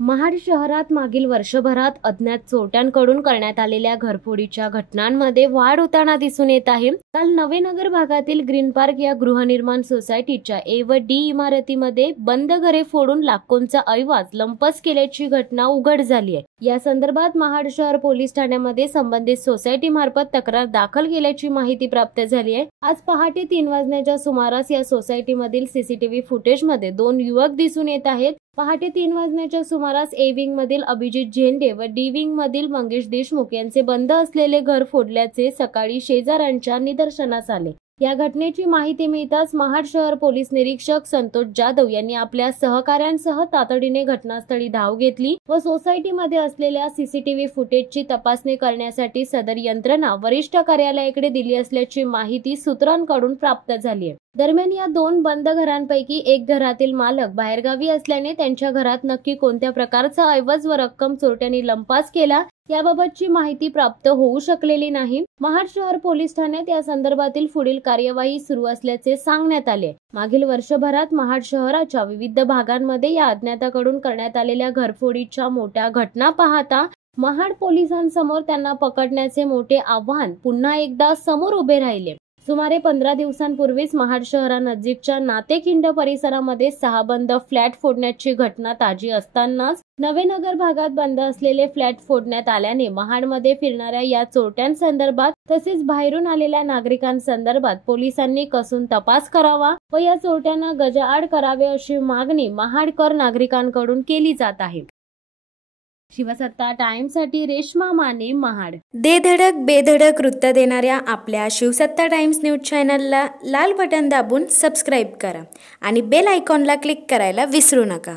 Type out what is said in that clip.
महाड शहरात मागील वर्षभरात अज्ञात चोरट्यांकडून करण्यात आलेल्या घरफोडीच्या घटनांमध्ये वाढ होताना दिसून येत आहे। काल नवेनगर भागातील ग्रीन पार्क या गृहनिर्माण सोसायटीच्या ए व डी इमारतीमध्ये बंद घरे फोडून लाखोंचा ऐवज लंपास केल्याची घटना उघड झाली आहे। या संदर्भात महाड शहर पोलीस ठाण्यामध्ये संबंधित सोसायटी मार्फत तक्रार दाखल केल्याची माहिती प्राप्त झाली आहे। आज पहाटे 3 वाजण्याच्या सुमारास या सोसायटीमधील सीसीटीव्ही फुटेजमध्ये 2 युवक दिसून येत आहेत। पहाटे 3 वाजण्याच्या सुमारास ए विंग मधील अभिजित झेंडे व डी विंग मधील मंगेश देशमुख यांचे बंद असलेले घर फोडल्याचे सकाळी शेजाऱ्यांच्या निदर्शनास आले। या घटनेची माहिती मिळताच महाड शहर पोलीस निरीक्षक संतोष जाधव यांनी आपल्या सहकाऱ्यांसह तातडीने घटनास्थळी धाव घेतली व सोसायटीमध्ये असलेल्या सीसीटीव्ही फुटेजची तपासणी करण्यासाठी सदर यंत्रणा वरिष्ठ कार्यालयाकडे दिली असल्याची माहिती सूत्रांकडून प्राप्त झाली आहे। दरम्यान या 2 बंद घरांपैकी एक घरातील मालक बाहेरगावी असल्याने त्यांच्या घरात नक्की कोणत्या प्रकारचा ऐवज व रक्कम चोरट्यांनी लंपास केला याबाबतची माहिती प्राप्त होऊ शकलेली नाही। महाड शहर पोलीस ठाण्यात या संदर्भातील पुढील कार्यवाही सुरू असल्याचे सांगण्यात आले। मागील वर्षभरात महाड शहराच्या विविध भागांमध्ये या अज्ञाताकडून करण्यात आलेल्या घरफोडीच्या मोठ्या घटना पाहता महाड पोलिसांसमोर त्यांना पकडण्याचे मोठे आव्हान पुन्हा एकदा समोर उभे राहिले। सुमारे 15 दिवसांपूर्वीच महाड शहरानजीकच्या नातेखिंड परिसरामध्ये 6 बंद फ्लॅट फोडण्याची घटना ताजी असतानाच नवेनगर भागात बंद असलेले फ्लॅट फोडण्यात आल्याने महाडमध्ये फिरणाऱ्या या चोरट्यांसंदर्भात तसेच बाहेरून आलेल्या नागरिकांसंदर्भात पोलिसांनी कसून तपास करावा व या चोरट्यांना गजाआड करावे अशी मागणी महाडकर नागरिकांकडून केली जात आहे। शिवसत्ता टाइम्ससाठी रेश्मा माने, महाड। दे धडक बेधडक वृत्त देणाऱ्या आपल्या शिवसत्ता टाइम्स न्यूज चॅनलला लाल बटन दाबून सबस्क्राईब करा आणि बेल आयकॉनला क्लिक करायला विसरू नका।